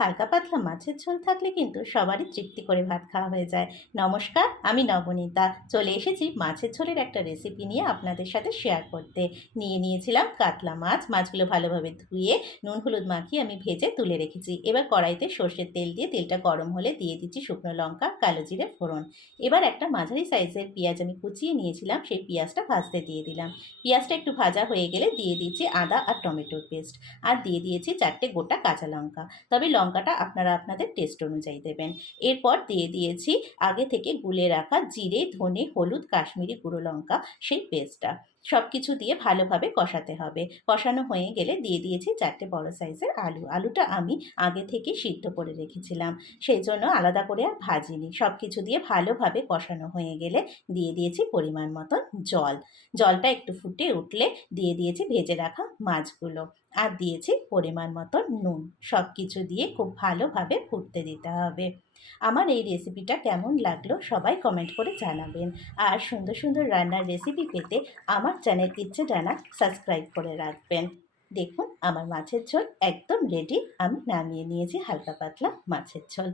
হালকা পাতলা মাছের ঝোল থাকলে কিন্তু সবারই তৃপ্তি করে ভাত খাওয়া হয়ে যায়। নমস্কার, আমি নবনীতা। চলে এসেছি মাছের ঝোলের একটা রেসিপি নিয়ে আপনাদের সাথে শেয়ার করতে। নিয়েছিলাম কাতলা মাছ। মাছগুলো ভালোভাবে ধুয়ে নুন হলুদ মাখিয়ে আমি ভেজে তুলে রেখেছি। এবার কড়াইতে সর্ষের তেল দিয়ে তেলটা গরম হলে দিয়ে দিচ্ছি শুকনো লঙ্কা, কালো জিরে ফোড়ন। এবার একটা মাঝারি সাইজের পেঁয়াজ আমি কুচিয়ে নিয়েছিলাম, সেই পেঁয়াজটা ভাজতে দিয়ে দিলাম। পেঁয়াজটা একটু ভাজা হয়ে গেলে দিয়ে দিচ্ছি আদা আর টমেটোর পেস্ট। আর দিয়ে দিয়েছি 4টে গোটা কাঁচা লঙ্কা। তবে লঙ্কাটা আপনারা আপনাদের টেস্ট অনুযায়ী দেবেন। এরপর দিয়ে দিয়েছি আগে থেকে গুলে রাখা জিরে, ধনে, হলুদ, কাশ্মীরি গুঁড়ো লঙ্কা, সেই পেস্টটা। সব কিছু দিয়ে ভালোভাবে কষাতে হবে। কষানো হয়ে গেলে দিয়ে দিয়েছি 4টে বড় সাইজের আলু। আলুটা আমি আগে থেকে সিদ্ধ করে রেখেছিলাম, সেই জন্য আলাদা করে আর ভাজিনি। সব কিছু দিয়ে ভালোভাবে কষানো হয়ে গেলে দিয়ে দিয়েছি পরিমাণ মতন জল। জলটা একটু ফুটে উঠলে দিয়ে দিয়েছি ভেজে রাখা মাছগুলো। আর দিয়েছি পরিমাণ মতো নুন। সব কিছু দিয়ে খুব ভালোভাবে ফুটতে দিতে হবে। আমার এই রেসিপিটা কেমন লাগলো সবাই কমেন্ট করে জানাবেন। আর সুন্দর সুন্দর রান্নার রেসিপি পেতে আমার চ্যানেল ইচ্ছে ডানা সাবস্ক্রাইব করে রাখবেন। দেখুন আমার মাছের ঝোল একদম রেডি। আমি নামিয়ে নিয়েছি হালকা পাতলা মাছের ঝোল।